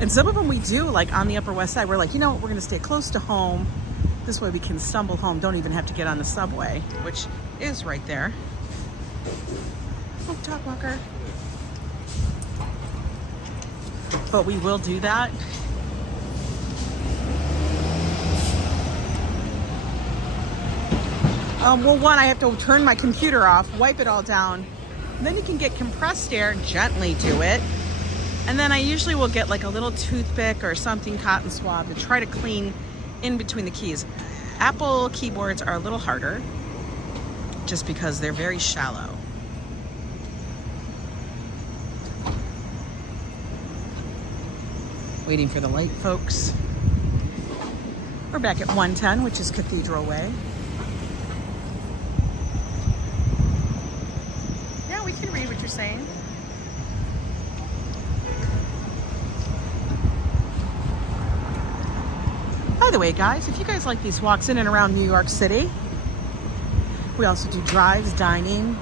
And some of them we do, like on the Upper West Side. We're like, you know what, we're gonna stay close to home. This way we can stumble home. Don't even have to get on the subway, which is right there. Oh, dog walker. But we will do that. Well, one, I have to turn my computer off, wipe it all down. Then you can get compressed air, gently do it. And then I usually will get like a little toothpick or something, cotton swab, to try to clean in between the keys. Apple keyboards are a little harder just because they're very shallow. Waiting for the light, folks. We're back at 110, which is Cathedral Way. Yeah, we can read what you're saying. By the way, guys, if you guys like these walks in and around New York City, we also do drives, dining,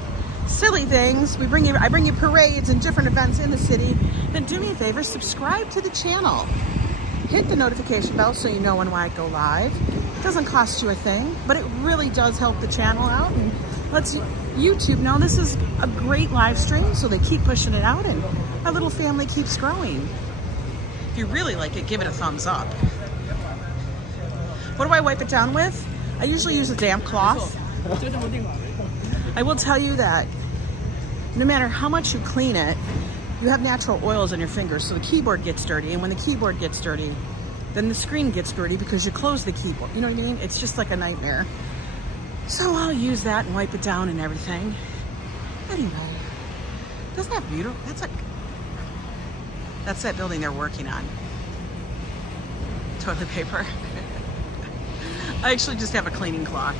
silly things. I bring you parades and different events in the city. Then do me a favor, subscribe to the channel. Hit the notification bell so you know when I go live. It doesn't cost you a thing, but it really does help the channel out and lets YouTube know this is a great live stream, so they keep pushing it out and our little family keeps growing. If you really like it, give it a thumbs up. What do I wipe it down with? I usually use a damp cloth. I will tell you that no matter how much you clean it, you have natural oils on your fingers, so the keyboard gets dirty, and when the keyboard gets dirty, then the screen gets dirty because you close the keyboard. You know what I mean? It's just like a nightmare. So I'll use that and wipe it down and everything. Anyway, isn't that beautiful? That's that building they're working on. Toilet paper. I actually just have a cleaning cloth.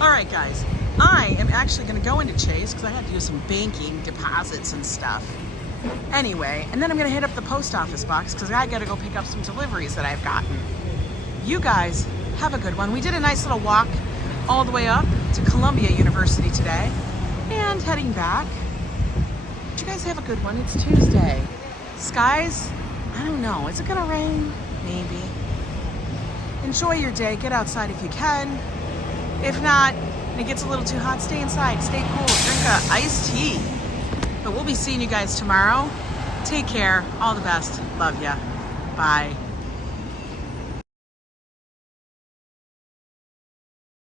All right, guys. I am actually going to go into Chase because I had to do some banking deposits and stuff. Anyway, and then I'm going to hit up the post office box because I got to go pick up some deliveries that I've gotten. You guys have a good one. We did a nice little walk all the way up to Columbia University today and heading back. But you guys have a good one. It's Tuesday. Skies, I don't know. Is it going to rain? Maybe. Enjoy your day. Get outside if you can. If not, and it gets a little too hot, stay inside. Stay cool. Drink a iced tea. But we'll be seeing you guys tomorrow. Take care. All the best. Love ya. Bye.